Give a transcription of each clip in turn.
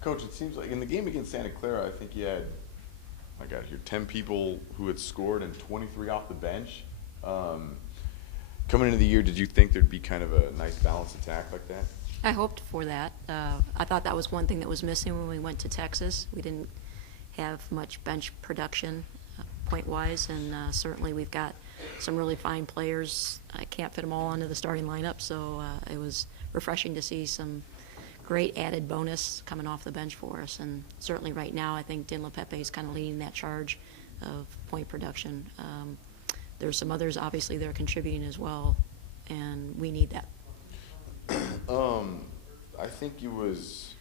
Coach, it seems like in the game against Santa Clara, I think you had, I got here, 10 people who had scored and 23 off the bench. Coming into the year, did you think there'd be kind of a nice balanced attack like that? I hoped for that. I thought that was one thing that was missing when we went to Texas. We didn't have much bench production point-wise, and certainly we've got some really fine players. I can't fit them all onto the starting lineup, so it was refreshing to see some great added bonus coming off the bench for us. And certainly right now, I think Din LePepe is kind of leading that charge of point production. There's some others, obviously, that are contributing as well, and we need that. I think it was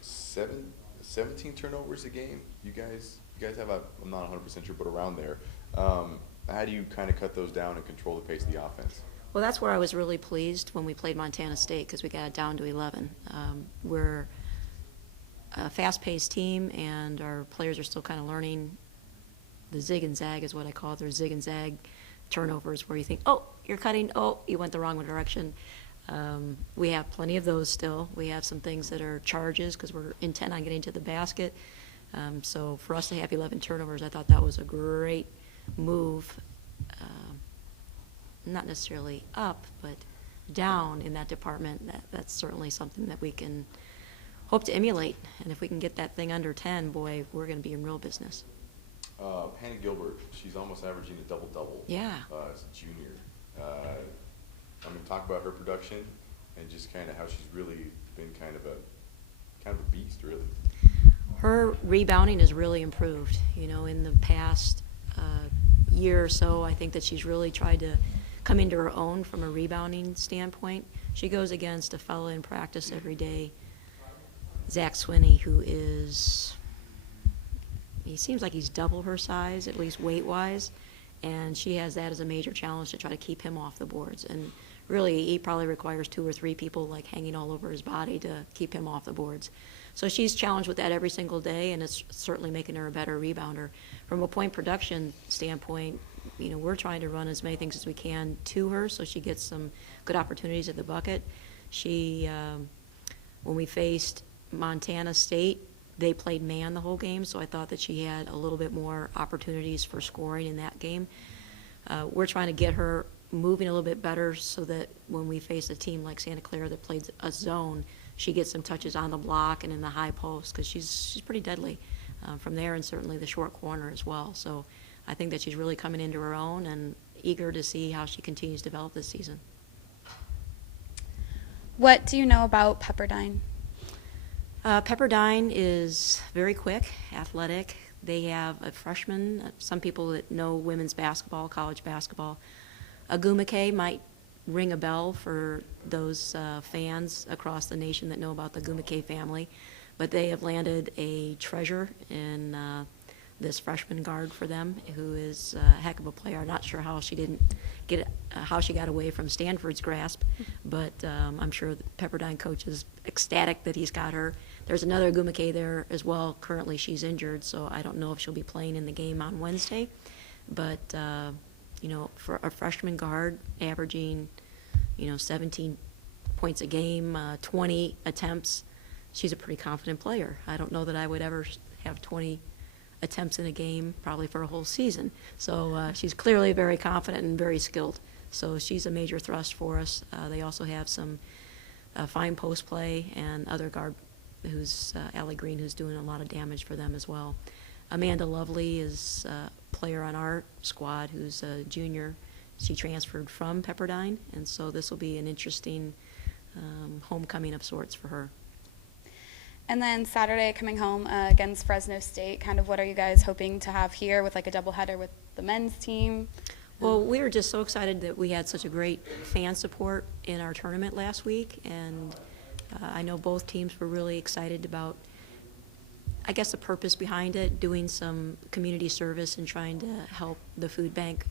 17 turnovers a game. You guys have I'm not 100% sure, but around there. How do you kind of cut those down and control the pace of the offense? Well, that's where I was really pleased when we played Montana State, because we got it down to 11. We're a fast-paced team, and our players are still kind of learning. The zig and zag is what I call it. They're zig and zag turnovers where you think, oh, you're cutting, oh, you went the wrong direction. We have plenty of those still. We have some things that are charges because we're intent on getting to the basket. So for us to have 11 turnovers, I thought that was a great move. Not necessarily up, but down in that department. That's certainly something that we can hope to emulate. And if we can get that thing under 10, boy, we're going to be in real business. Hannah Gilbert, she's almost averaging a double-double. Yeah. As a junior. Talk about her production and just kind of how she's really been kind of a beast, really. Her rebounding has really improved. You know, in the past year or so, I think that she's really tried to come into her own from a rebounding standpoint. She goes against a fellow in practice every day, Zach Swinney, who he seems like he's double her size, at least weight-wise, and she has that as a major challenge to try to keep him off the boards. And really, he probably requires 2 or 3 people like hanging all over his body to keep him off the boards. So she's challenged with that every single day, and it's certainly making her a better rebounder. From a point production standpoint, you know, we're trying to run as many things as we can to her so she gets some good opportunities at the bucket. She, when we faced Montana State, they played man the whole game, so I thought that she had a little bit more opportunities for scoring in that game. We're trying to get her moving a little bit better so that when we face a team like Santa Clara that plays a zone, she gets some touches on the block and in the high post, because she's pretty deadly from there, and certainly the short corner as well. So I think that she's really coming into her own and eager to see how she continues to develop this season. What do you know about Pepperdine? Pepperdine is very quick, athletic. They have a freshman, some people that know women's basketball, college basketball. Agumake might ring a bell for those fans across the nation that know about the Agumake family, but they have landed a treasure in this freshman guard for them, who is a heck of a player. I'm not sure how she didn't get how she got away from Stanford's grasp, but I'm sure the Pepperdine coach is ecstatic that he's got her. There's another Agumake there as well. Currently, she's injured, so I don't know if she'll be playing in the game on Wednesday. But you know, for a freshman guard averaging, 17 points a game, 20 attempts, she's a pretty confident player. I don't know that I would ever have 20 attempts in a game probably for a whole season. So she's clearly very confident and very skilled. So she's a major thrust for us. They also have some fine post play and other guard who's Allie Green, who's doing a lot of damage for them as well. Amanda Lovely is a player on our squad who's a junior. She transferred from Pepperdine, and so this will be an interesting homecoming of sorts for her. And then Saturday, coming home against Fresno State, kind of what are you guys hoping to have here with like a doubleheader with the men's team? Well, we were just so excited that we had such a great fan support in our tournament last week, and I know both teams were really excited about, I guess, the purpose behind it, doing some community service and trying to help the food bank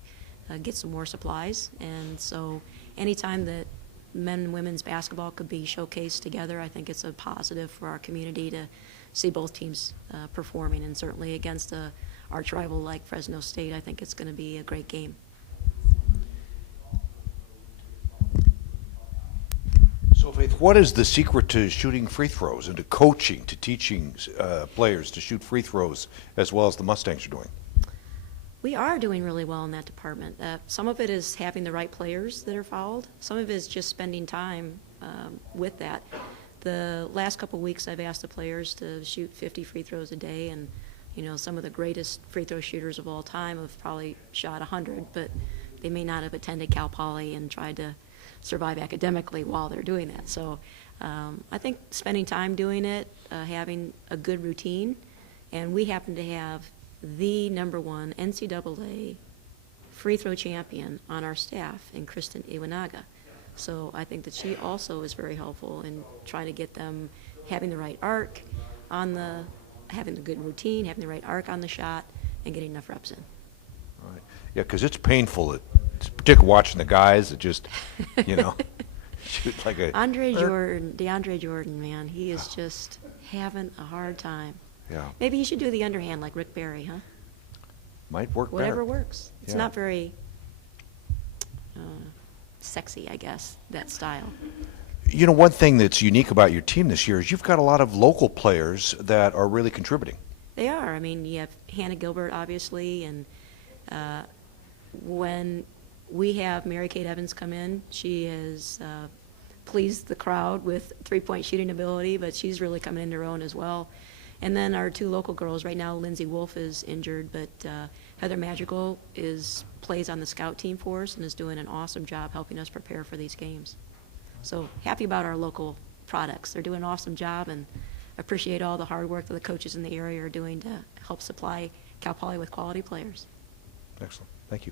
get some more supplies. And so anytime that men and women's basketball could be showcased together, I think it's a positive for our community to see both teams performing, and certainly against a arch rival like Fresno State, I think it's going to be a great game. So, Faith, what is the secret to shooting free throws and to coaching, to teaching players to shoot free throws as well as the Mustangs are doing? We are doing really well in that department. Some of it is having the right players that are fouled. Some of it is just spending time with that. The last couple weeks, I've asked the players to shoot 50 free throws a day, and some of the greatest free throw shooters of all time have probably shot 100, but they may not have attended Cal Poly and tried to survive academically while they're doing that. So I think spending time doing it, having a good routine, and we happen to have the #1 NCAA free throw champion on our staff in Kristen Iwanaga. So I think that she also is very helpful in trying to get them having the right arc having the good routine, having the right arc on the shot, and getting enough reps in. Right. Yeah, because it's painful, particularly watching the guys that just, shoot like a... DeAndre Jordan, man, he is just having a hard time. Yeah. Maybe he should do the underhand like Rick Barry, huh? Might work Whatever better. works. It's Yeah. not very sexy, I guess, that style. One thing that's unique about your team this year is you've got a lot of local players that are really contributing. They are. I mean, you have Hannah Gilbert, obviously, and when we have Mary Kate Evans come in, she has pleased the crowd with three-point shooting ability, but she's really coming into her own as well. And then our two local girls, right now Lindsay Wolf is injured, but Heather Magical plays on the scout team for us and is doing an awesome job helping us prepare for these games. So happy about our local products. They're doing an awesome job, and appreciate all the hard work that the coaches in the area are doing to help supply Cal Poly with quality players. Excellent. Thank you.